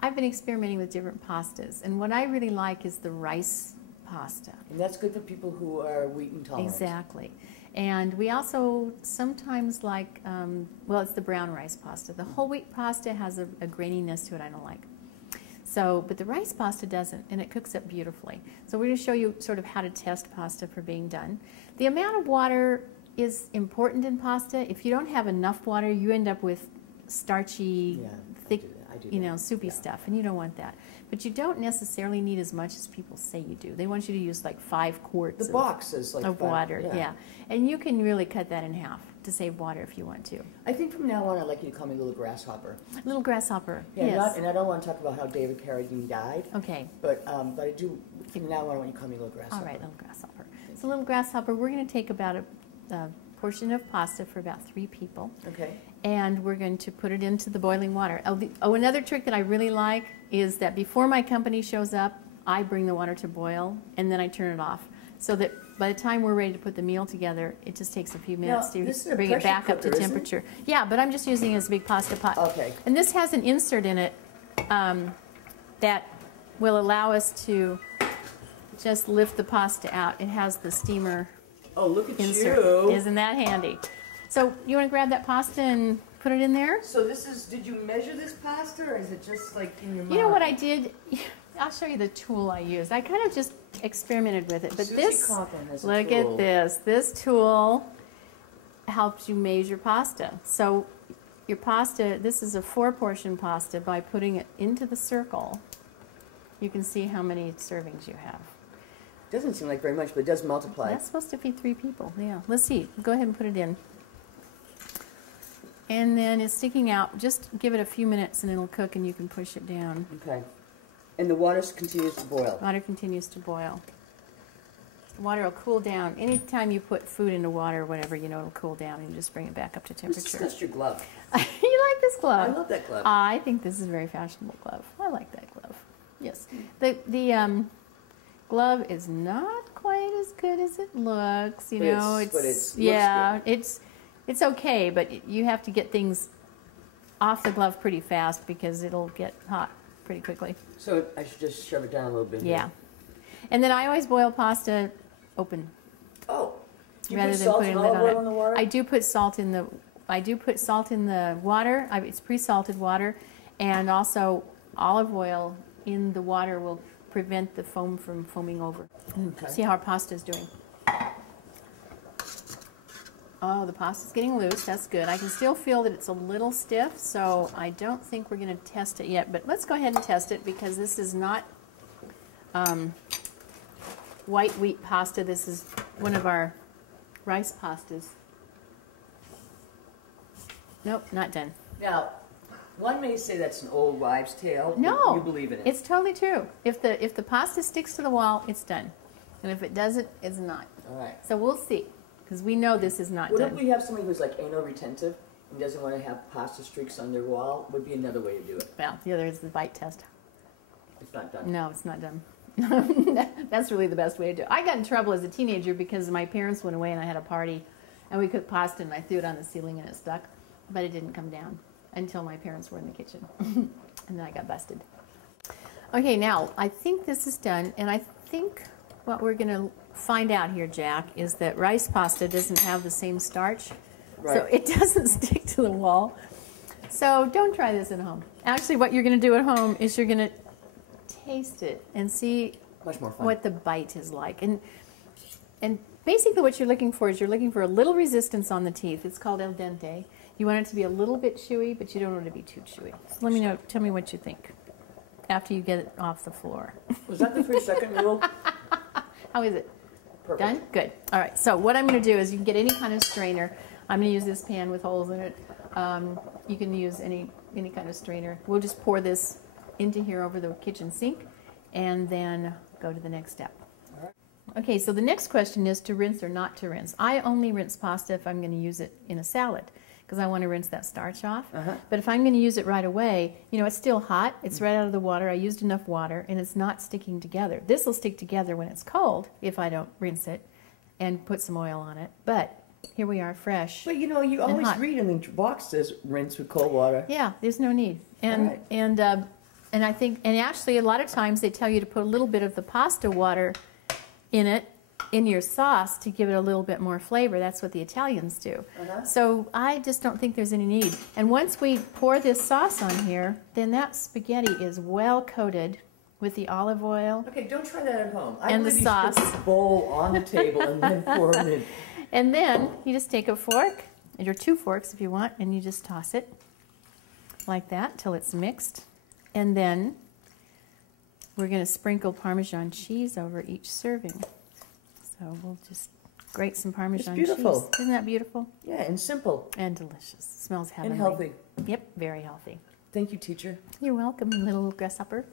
I've been experimenting with different pastas, and what I really like is the rice pasta. And that's good for people who are wheat intolerant. Exactly. And we also sometimes like, well, it's the brown rice pasta. The whole wheat pasta has a graininess to it I don't like. So, but the rice pasta doesn't, and it cooks up beautifully. So we're going to show you sort of how to test pasta for being done. The amount of water is important in pasta. If you don't have enough water, you end up with starchy, thick, soupy stuff, and you don't want that. But you don't necessarily need as much as people say you do. They want you to use like 5 quarts the box is like of water. Yeah. And you can really cut that in half to save water if you want to. I think from now on I'd like you to call me Little Grasshopper. Little Grasshopper, yeah, yes. And I don't want to talk about how David Carradine died. Okay. But I do, from now on I want you to call me Little Grasshopper. All right, Little Grasshopper. So Little Grasshopper, we're going to take about a portion of pasta for about 3 people. Okay. And we're going to put it into the boiling water. Oh, another trick that I really like is that before my company shows up, I bring the water to boil, and then I turn it off. So that by the time we're ready to put the meal together, it just takes a few minutes to bring it back up to temperature. Yeah, but I'm just using it as a big pasta pot. Okay. And this has an insert in it that will allow us to just lift the pasta out. It has the steamer insert. You. Isn't that handy? So you want to grab that pasta and put it in there? So this is, did you measure this pasta, or is it just like in your mind? You know what I did? I'll show you the tool I used. I kind of just experimented with it. But look at this. This tool helps you measure pasta. So your pasta, this is a 4-portion pasta. By putting it into the circle, you can see how many servings you have. Doesn't seem like very much, but it does multiply. That's supposed to feed 3 people. Yeah. Let's see. Go ahead and put it in. And then it's sticking out. Just give it a few minutes and it'll cook, and you can push it down. Okay. And the water continues to boil. Water continues to boil. The water will cool down. Anytime you put food into water or whatever, you know it'll cool down, and you just bring it back up to temperature. Let's discuss your glove. You like this glove? I love that glove. I think this is a very fashionable glove. I like that glove. Yes. The glove is not quite as good as it looks. You know, it's okay, but you have to get things off the glove pretty fast because it'll get hot pretty quickly. So I should just shove it down a little bit. Yeah. And then I always boil pasta open. Oh. Rather than putting lid on it. On the water? I do put salt in the water. It's pre-salted water, and also olive oil in the water will prevent the foam from foaming over. Okay. See how our pasta is doing. Oh, the pasta's getting loose. That's good. I can still feel that it's a little stiff, so I don't think we're going to test it yet. But let's go ahead and test it, because this is not white wheat pasta. This is one of our rice pastas. Nope, not done. Now, one may say that's an old wives' tale. No, you believe in it. It's totally true. If the pasta sticks to the wall, it's done, and if it doesn't, it's not. All right. So we'll see, because we know this is not done. What if we have somebody who's like anal retentive and doesn't want to have pasta streaks on their wall? Would be another way to do it. Well, the other is the bite test. It's not done. No, it's not done. That's really the best way to do it. I got in trouble as a teenager because my parents went away and I had a party, and we cooked pasta and I threw it on the ceiling and it stuck, but it didn't come down until my parents were in the kitchen, and then I got busted. Okay, now I think this is done, and I think what we're going to find out here, Jack, is that rice pasta doesn't have the same starch, so it doesn't stick to the wall. So don't try this at home. Actually, what you're going to do at home is you're going to taste it and see what the bite is like. And basically what you're looking for is you're looking for a little resistance on the teeth. It's called al dente. You want it to be a little bit chewy, but you don't want it to be too chewy. So let me know. Tell me what you think after you get it off the floor. Was that the 3-second rule? How is it? Perfect. Done? Good. All right. So what I'm going to do is you can get any kind of strainer. I'm going to use this pan with holes in it. You can use any kind of strainer. We'll just pour this into here over the kitchen sink, and then go to the next step. All right. Okay. So the next question is to rinse or not to rinse. I only rinse pasta if I'm going to use it in a salad, because I want to rinse that starch off. But if I'm going to use it right away, you know, it's still hot. It's right out of the water. I used enough water, and it's not sticking together. This will stick together when it's cold if I don't rinse it and put some oil on it. But here we are, fresh. But you know, you always read in the box says rinse with cold water. Yeah, there's no need. And And I think, and actually a lot of times they tell you to put a little bit of the pasta water in it, in your sauce, to give it a little bit more flavor. That's what the Italians do. So I just don't think there's any need. And once we pour this sauce on here, then that spaghetti is well coated with the olive oil. Okay, don't try that at home. I And the believe you sauce. should put the bowl on the table and then pour it in. And then you just take a fork, or 2 forks if you want, and you just toss it like that till it's mixed. And then we're going to sprinkle Parmesan cheese over each serving. So we'll just grate some Parmesan cheese. beautiful. Isn't that beautiful? Yeah, and simple. And delicious. It smells heavenly. And healthy. Yep, very healthy. Thank you, teacher. You're welcome, little grasshopper.